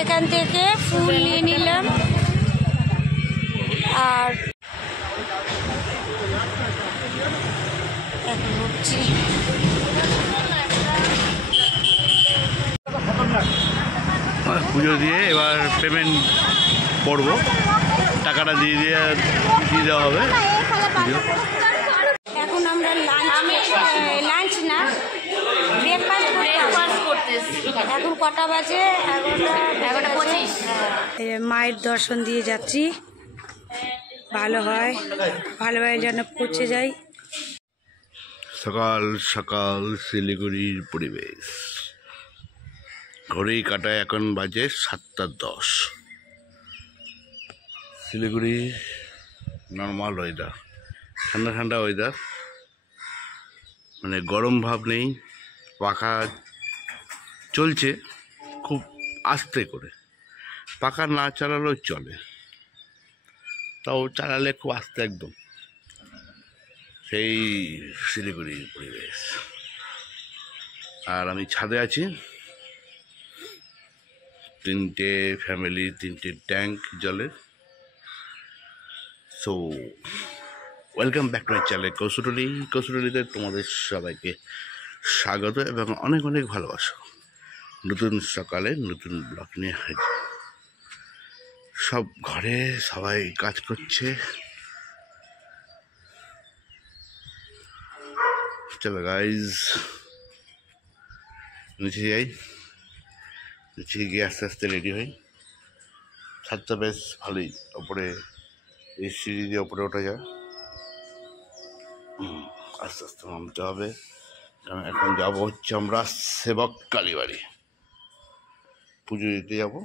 এখান থেকে ফুল নিয়ে নিলাম। আর এখন উঠছি। পুজো দিয়ে এবার পেমেন্ট করব, টাকাটা দিয়ে দেওয়া হবে। এখন আমরা লাঞ্চ না ব্রেকফাস্ট করতেছি। এখন কটা বাজে? 11:25। মায়ের দর্শন দিয়ে যাচ্ছি, ভালো হয়, ভালোভাবে যেন পৌঁছে যাই। সকাল সকাল শিলিগুড়ির পরিবেশ, ঘড়ি কাটায় এখন বাজে 7:10। শিলিগুড়ি নর্মাল ওয়েদার, ঠান্ডা ঠান্ডা ওয়েদার, মানে গরম ভাব নেই। পাখা চলছে খুব আস্তে করে, পাখা না চালালেও চলে, তাও চালালে খুব আস্তে একদম। সেই শিলিগুড়ির পরিবেশ। আর আমি ছাদে আছি, 3টে ফ্যামিলি, 3টে ট্যাঙ্ক জলের। So welcome back to my channel কৌশলী। তোমাদের সবাইকে স্বাগত এবং অনেক অনেক ভালোবাসা। নতুন সকালে নতুন ব্লগ নিয়ে হাজির। সব ঘরে সবাই কাজ করছে। চলো গাইজ, নিচে যাই, নিচে গিয়ে আস্তে আস্তে রেডি হই। ছাদটা বেশ ভালোই, ওপরে এই সিঁড়ি দিয়ে ওপরে ওঠা যায়। আস্তে আস্তে নামতে হবে, কারণ এখন যাবো হচ্ছে আমরা সেবক কালীবাড়ি, পুজো দিতে যাবো।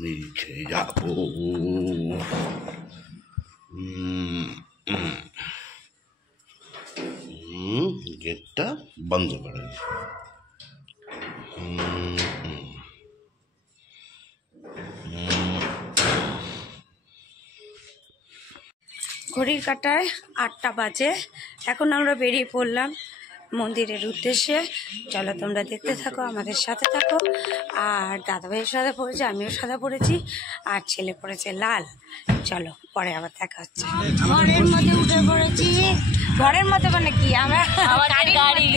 নিচে যাবো, গেটটা বন্ধ করে। ঘড়ির কাঁটায় 8টা বাজে। এখন আমরা বেরিয়ে পড়লাম মন্দিরের উদ্দেশ্যে। চলো তোমরা দেখতে থাকো, আমাদের সাথে থাকো। আর দাদাভাইয়ের সাদা পড়েছে, আমিও সাদা পড়েছি, আর ছেলে পড়েছে লাল। চলো পরে আবার দেখা হচ্ছে। ঘরের মধ্যে উঠে পড়েছি। ঘরের মধ্যে মানে কি, আমরা গাড়ি,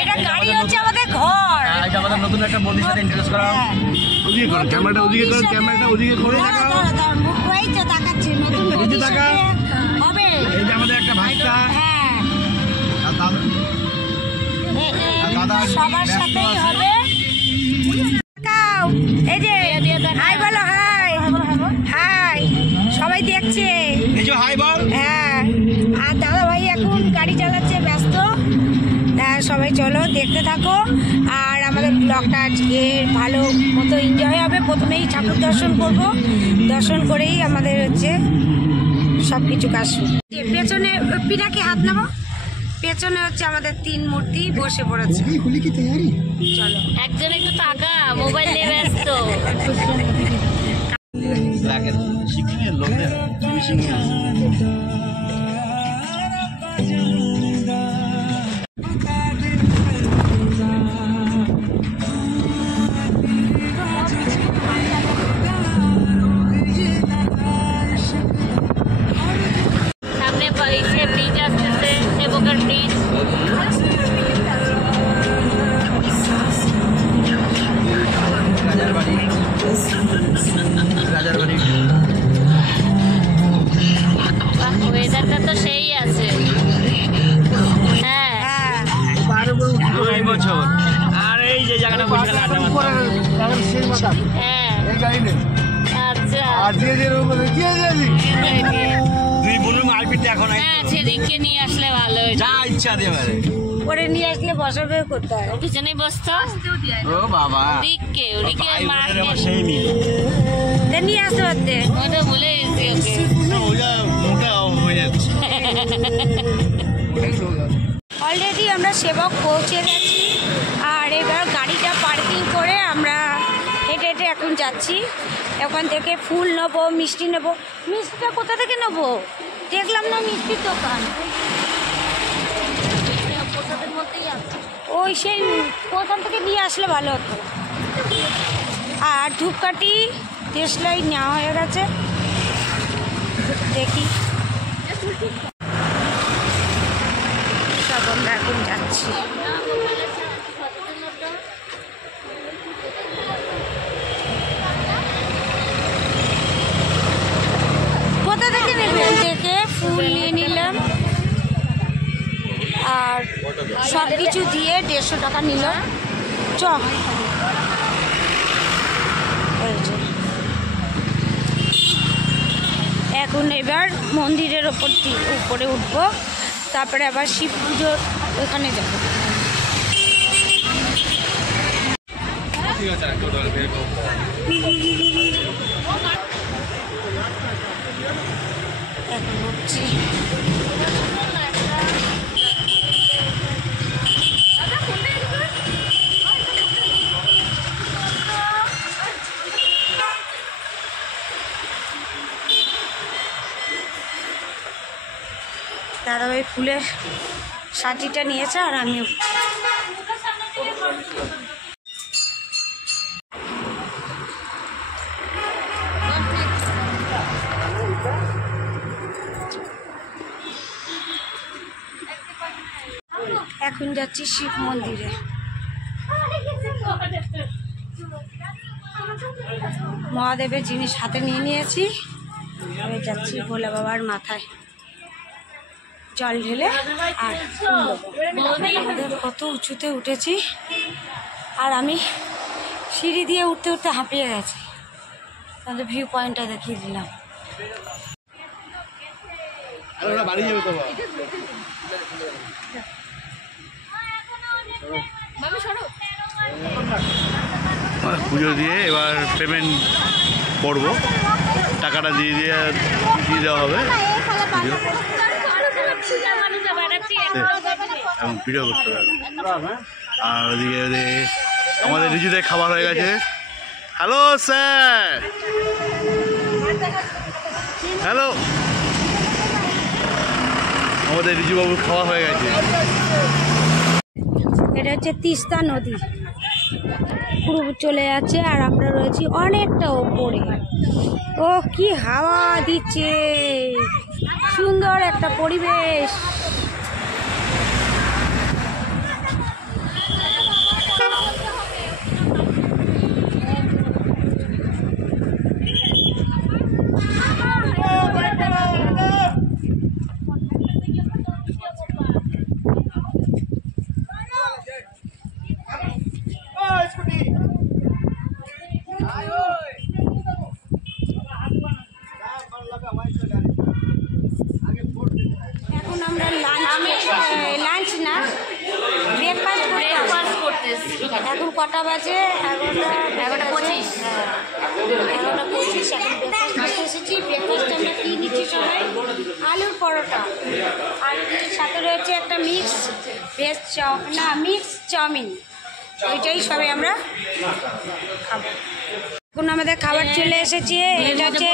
এটা গাড়ি হচ্ছে আমাদের ঘর। আমাদের নতুন একটা মন্দির সাথে ইন্ট্রোডিউস করা। ওদিকে করো ক্যামেরাটা, ওদিকে করো ক্যামেরাটা, ওদিকে করে দেখাও। মুখই তো তাকাচ্ছি, নতুন মন্দির হবে। এই যে আমাদের একটা ভাইটা, হ্যাঁ, দাদা সবার সাথেই হবে। এই যে হাই বলো, হাই হাই, সবাই দেখছে। এই যে হাই বল। হ্যাঁ, আর দাদা ভাই এখন গাড়ি চালাচ্ছে, ব্যস্ত। সবাই চলো দেখতে থাকো। আর আমাদের ব্লগটা আজকে ভালো মতো এনজয় হবে। প্রথমেই ঠাকুর দর্শন করব, দর্শন করেই আমাদের হচ্ছে সব কিছু কাজ। পেছনে পিনাকে হাত নেবো। পেছনে হচ্ছে আমাদের 3 মূর্তি বসে পড়েছে। চলো, একজন একটু টাকা মোবাইল নিয়ে ব্যস্ত। সামনে ব্রিজ আসতেছে, সেবকের ব্রিজ। ওয়েদারটা তো সেই আছে। হ্যাঁ, 2 বছর। আর এই যে জায়গাটা বসে হ্যাঁ, আচ্ছা। দুই বোনের মারপিট এখন। হ্যাঁ, সেদিককে নিয়ে আসলে ভালো হয়েছে। যা ইচ্ছা দিয়ে পারে করে নিয়ে আসলে বসাবে কোথায়? পিছনেই বসতো। ও বাবা, ওদিকে মার সেই মিল নিয়ে আসতে পারতে। ওটা ভুলে গেছি ওকে। মোটা হয়ে যাচ্ছে। অলরেডি আমরা সেবক পৌঁছে গেছি। আর এবার গাড়িটা পার্কিং করে আমরা হেঁটে হেঁটে এখন যাচ্ছি। যাচ্ছি, ওখান থেকে ফুল নেবো, মিষ্টি নেবো। মিষ্টিটা কোথা থেকে নেবো? দেখলাম না মিষ্টির দোকান, ওই সেই ওখান থেকে নিয়ে আসলে ভালো হতো। আর ধূপকাঠি দেশলাই নেওয়া হয়ে গেছে, দেখি সব আমরা এখন যাচ্ছি। কোথা থেকে নেবে? থেকে ফুল নিয়ে নিলাম আর সব কিছু দিয়ে 150 টাকা নিল। চ এখন এবার মন্দিরের উপরে উঠবো, তারপরে আবার শিব পুজোর ওখানে যাবো। এখন উঠছি। দাদাভাই ফুলের সাজিটা নিয়েছে আর আমিও। এখন যাচ্ছি শিব মন্দিরে। মহাদেবের জিনিস হাতে নিয়ে নিয়েছি, আমি যাচ্ছি ভোলা বাবার মাথায় জল ঢেলে আর আমাদের কত উঁচুতে উঠেছি, আর আমি সিঁড়ি দিয়ে উঠতে উঠতে হাঁপিয়ে গেছি। তাদের ভিউ পয়েন্টটা দেখিয়ে দিলাম। পুজো দিয়ে এবার পেমেন্ট করবো, টাকাটা দিয়ে দেওয়া হবে। এখন ভিডিও করতে হবে। আর ওদিকে আমাদের রিজুদের খাবার হয়ে গেছে। হ্যালো স্যার, হ্যালো, আমাদের রিজুবাবুর খাওয়া হয়ে গেছে। এটা হচ্ছে তিস্তা নদী, পুরো চলে যাচ্ছে আর আমরা রয়েছি অনেকটা ওপরে। ও কি হাওয়া দিচ্ছে, সুন্দর একটা পরিবেশ। এখন আমরা লাঞ্চ না ব্রেকফাস্ট করতে। এখন কটা বাজে? 11:25। 11:25। এখন ব্রেকফাস্ট করতে এসেছি। ব্রেকফাস্ট আমরা কী নিচ্ছি সবাই? আলুর পরোটা, আর সাথে রয়েছে একটা মিক্স চাউমিন, ওইটাই সবাই আমরা খাবো। এখন আমাদের খাবার চলে এসেছে। এটা হচ্ছে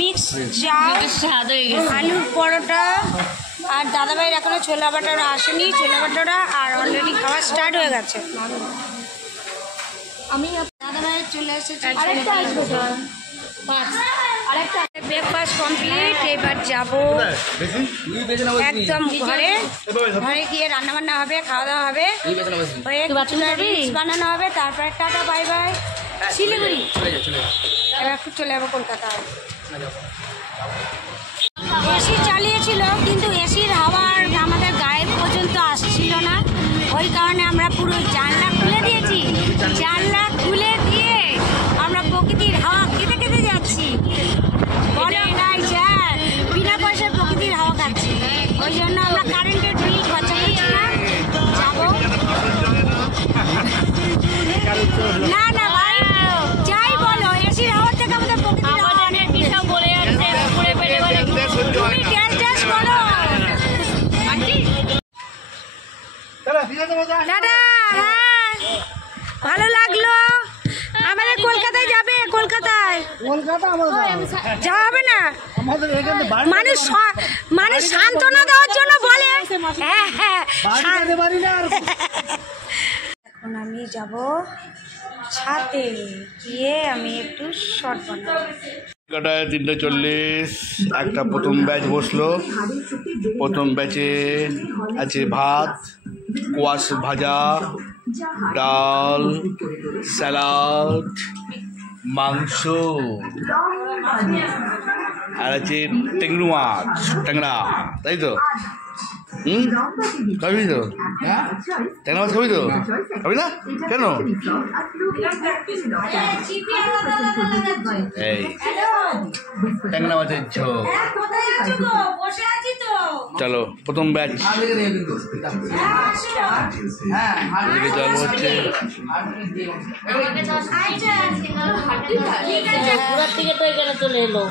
মিক্স আলুর পরোটা, আর দাদাভাইয়ের এখনো ছোলা বাটারা আসেনি, ছোলা বাটারা আর অলরেডি খাওয়া স্টার্ট হয়ে গেছে। আমি দাদাভাইয়ের চলে এসেছে। Breakfast complete. এবার যাবো একদম ঘরে গিয়ে রান্নাবান্না হবে, খাওয়া দাওয়া হবে, রিলস বানানো হবে, তারপরে টাটা বাই বাই শিলিগুড়ি। এবার চলে যাবো কলকাতা। এসি চালিয়েছিল কিন্তু এসির হাওয়া আমাদের গায়ের পর্যন্ত আসছিল না, ওই কারণে আমরা পুরো জানলা খুলে দিয়েছি। জানলা খুলে দিয়ে আমরা প্রকৃতির হাওয়া খেতে খেতে যাচ্ছি। বলে নাই স্যার, বিনা পয়সায় প্রকৃতির হাওয়া খাচ্ছি, ওই জন্য আমরা কারেন্টের বিল খরচা করছি না। যাবো না না ভাই, যাই বলো, এসির হাওয়ার থেকে আমাদের প্রকৃতির হাওয়া অনেক বিষয় বলে যাচ্ছে। তুমি ড্যাশ ড্যাশ করো। দাদা, হ্যাঁ ভালো লাগলো। আমাদের কলকাতায় যাবে। যাওয়া হবে না, মানুষ সান্ত্বনা দেওয়ার জন্য বলে। হ্যাঁ হ্যাঁ, এখন আমি যাব ছাদে গিয়ে আমি একটু শর্ট বানাবো। কাটায় 3:40, একটা প্রথম ব্যাচ বসলো। প্রথম ব্যাচে আছে ভাত, কোয়াশ ভাজা, ডাল, স্যালাড, মাংস, আর আছে টেংরু মাছ, ট্যাংরা, তাই তো? খাবি তো? ট্যাংরা মাছ খাবি তো? খাবি না কেন? এই ট্যাংরা মাছের ঝোল। চলো প্রথম ব্যাচ জল হচ্ছে। চলে এলো।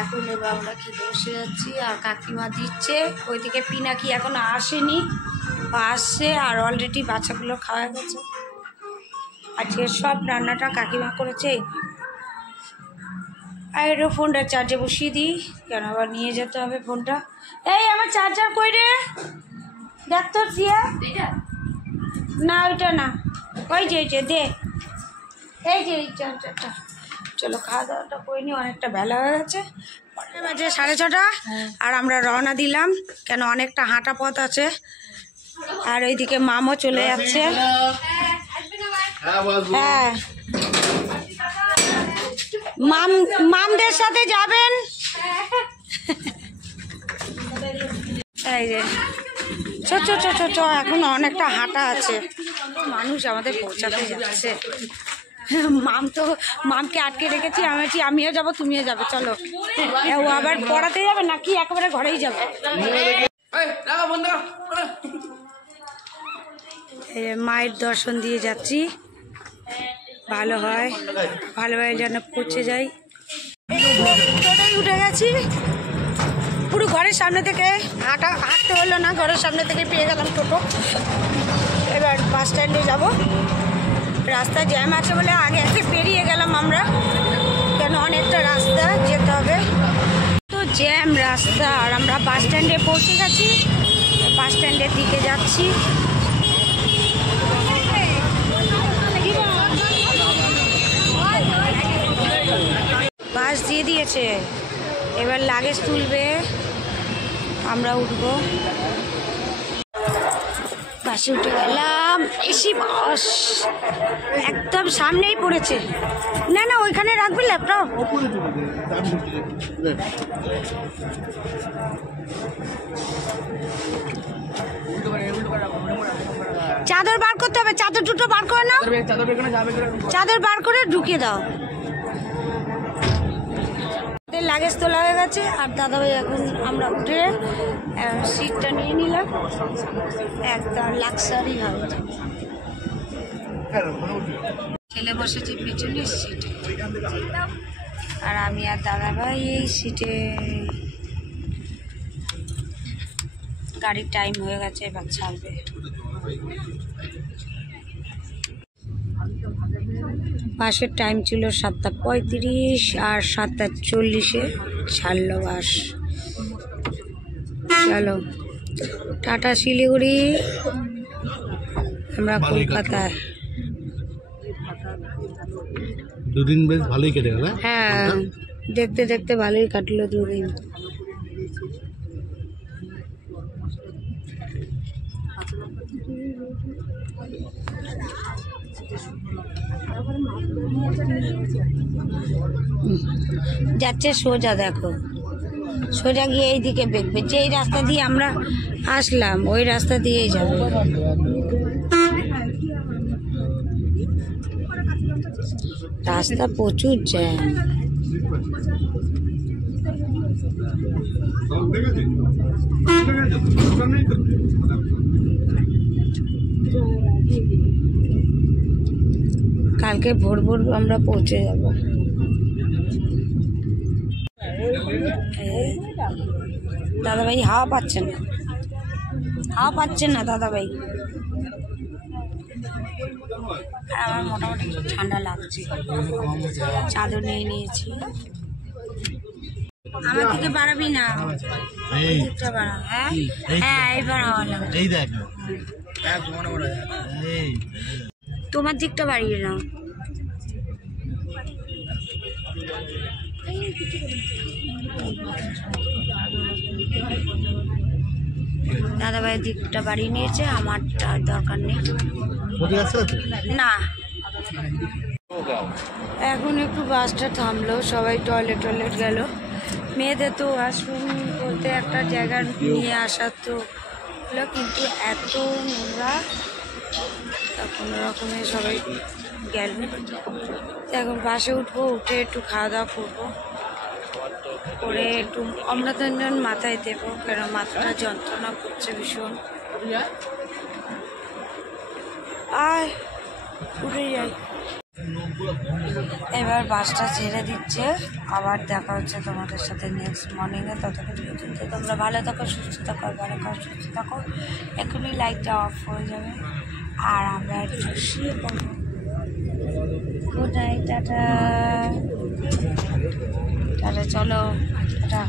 এখন এবার আমরা খেতে বসে যাচ্ছি আর কাকিমা দিচ্ছে। ওইদিকে পিনাকি এখনো আসেনি, আসছে আর অলরেডি বাচ্চাগুলো খাওয়া গেছে। আজকে সব রান্নাটা কাকিমা করেছে। আর একটু ফোনটা চার্জে বসিয়ে দিই, কেন আবার নিয়ে যেতে হবে ফোনটা। এই আমার চার্জার কই রে? দেখ তো ফিয়া, না ওইটা না, ওই যে দে, এই যে এই চার্জারটা। চলো খাওয়া দাওয়াটা করে নি, অনেকটা বেলা হয়ে গেছে, বাজে 6:30 আর আমরা রওনা দিলাম, কেন অনেকটা হাঁটা পথ আছে। আর ওইদিকে মামও চলে যাচ্ছে। হ্যাঁ, মামদের সাথে যাবেন। এই যে চ এখন অনেকটা হাঁটা আছে, মানুষ আমাদের পৌঁছাতে যাচ্ছে। মামকে আটকে রেখেছি, আমিও যাবো তুমিও যাবে, চলো। ও আবার পড়াতে যাবে নাকি একেবারে ঘরেই যাবে? মায়ের দর্শন দিয়ে যাচ্ছি, ভালো হয়, ভালোভাবে যেন পৌঁছে যাই। টোটোই উঠে গেছি, পুরো ঘরের সামনে থেকে হাঁটতে হলো না, ঘরের সামনে থেকে পেয়ে গেলাম টোটো। এবার বাস স্ট্যান্ডে যাবো। রাস্তা জ্যাম আছে বলে আগে পেরিয়ে গেলাম আমরা, কেন অনেকটা রাস্তা যেতে হবে, তো জ্যাম রাস্তা। আর আমরা বাস স্ট্যান্ডে পৌঁছে গেছি, বাস স্ট্যান্ডের দিকে যাচ্ছি। বাস দিয়ে দিয়েছে, এবার লাগেজ তুলবে, আমরা উঠবো। বাসে উঠে গেলাম, এসি বাস একদম সামনেই পড়েছে। না না ওইখানে রাখবি ল্যাপটপ। চাদর বার করতে হবে, চাদর দুটো বার করে নাও, চাদর বার করে ঢুকিয়ে দাও। লাগেজ তোলা হয়ে গেছে আর দাদাভাই এখন আমরা উঠে সিটটা নিয়ে নিলাম, একদম লাক্সারি হবে। ছেলে বসেছে পিছনের সিটে আর আমি আর দাদাভাই এই সিটে। গাড়ির টাইম হয়ে গেছে, এবার ছাড়বে। বাসের টাইম ছিল 7:35 আর 7:40 ছাড়লো বাস। চলো টাটা শিলিগুড়ি, আমরা কলকাতায়। দুদিন বেশ ভালোই কেটে গেল। হ্যাঁ, দেখতে দেখতে ভালোই কাটলো দুদিন। যাচ্ছে সোজা, দেখো সোজা গিয়ে এইদিকে বেঁকবে, যেই রাস্তা দিয়ে আমরা আসলাম ওই রাস্তা দিয়েই যাবে। রাস্তা প্রচুর জ্যাম। কালকে ভোর ভোর আমরা পৌঁছে যাব। দাদাভাই হাওয়া পাচ্ছে না, হাওয়া পাচ্ছে না দাদাভাই। আর আমার মোটামুটি একটু ঠান্ডা লাগছে, চাদর নিয়ে নিয়েছি। আমার থেকে বাড়াবি না, দিকটা বাড়া। হ্যাঁ হ্যাঁ এইবার এই দেখ তোমার দিকটা বাড়িয়ে নাও। দাদা ভাইয়ের দিকটা বাড়িয়ে নিয়েছে, আমারটা দরকার নেই না। এখন একটু বাসটা থামলো, সবাই টয়লেট গেল। মেয়েদের তো ওয়াশরুম বলতে একটা জায়গা নিয়ে আসার তো হলো, কিন্তু এত নোংরা কোনো রকমে সবাই গেল। এখন বাসে উঠবো, উঠে একটু খাওয়া দাওয়া করবো, করে একটু অমৃতাঞ্জন মাথায় দেবো, কেন মাথাটা যন্ত্রণা করছে ভীষণ। আয় উঠে যাই। এবার বাসটা ছেড়ে দিচ্ছে, আবার দেখা হচ্ছে তোমাদের সাথে নেক্সট মর্নিংয়ে। ততক্ষণ পর্যন্ত তোমরা ভালো থাকো, সুস্থ থাকো, ভালো থাকো, সুস্থ থাকো। এখনই লাইটটা অফ হয়ে যাবে আর আমরা একটু শুয়ে পড়বো। গুড নাইট, টাটা টাটা, চলো টাটা।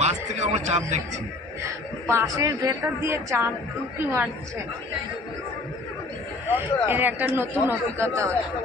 বাস থেকে আমরা চাঁদ দেখছি। বাসের ভেতর দিয়ে চাঁদ উঁকি মারছে, এর একটা নতুন অভিজ্ঞতা হচ্ছে।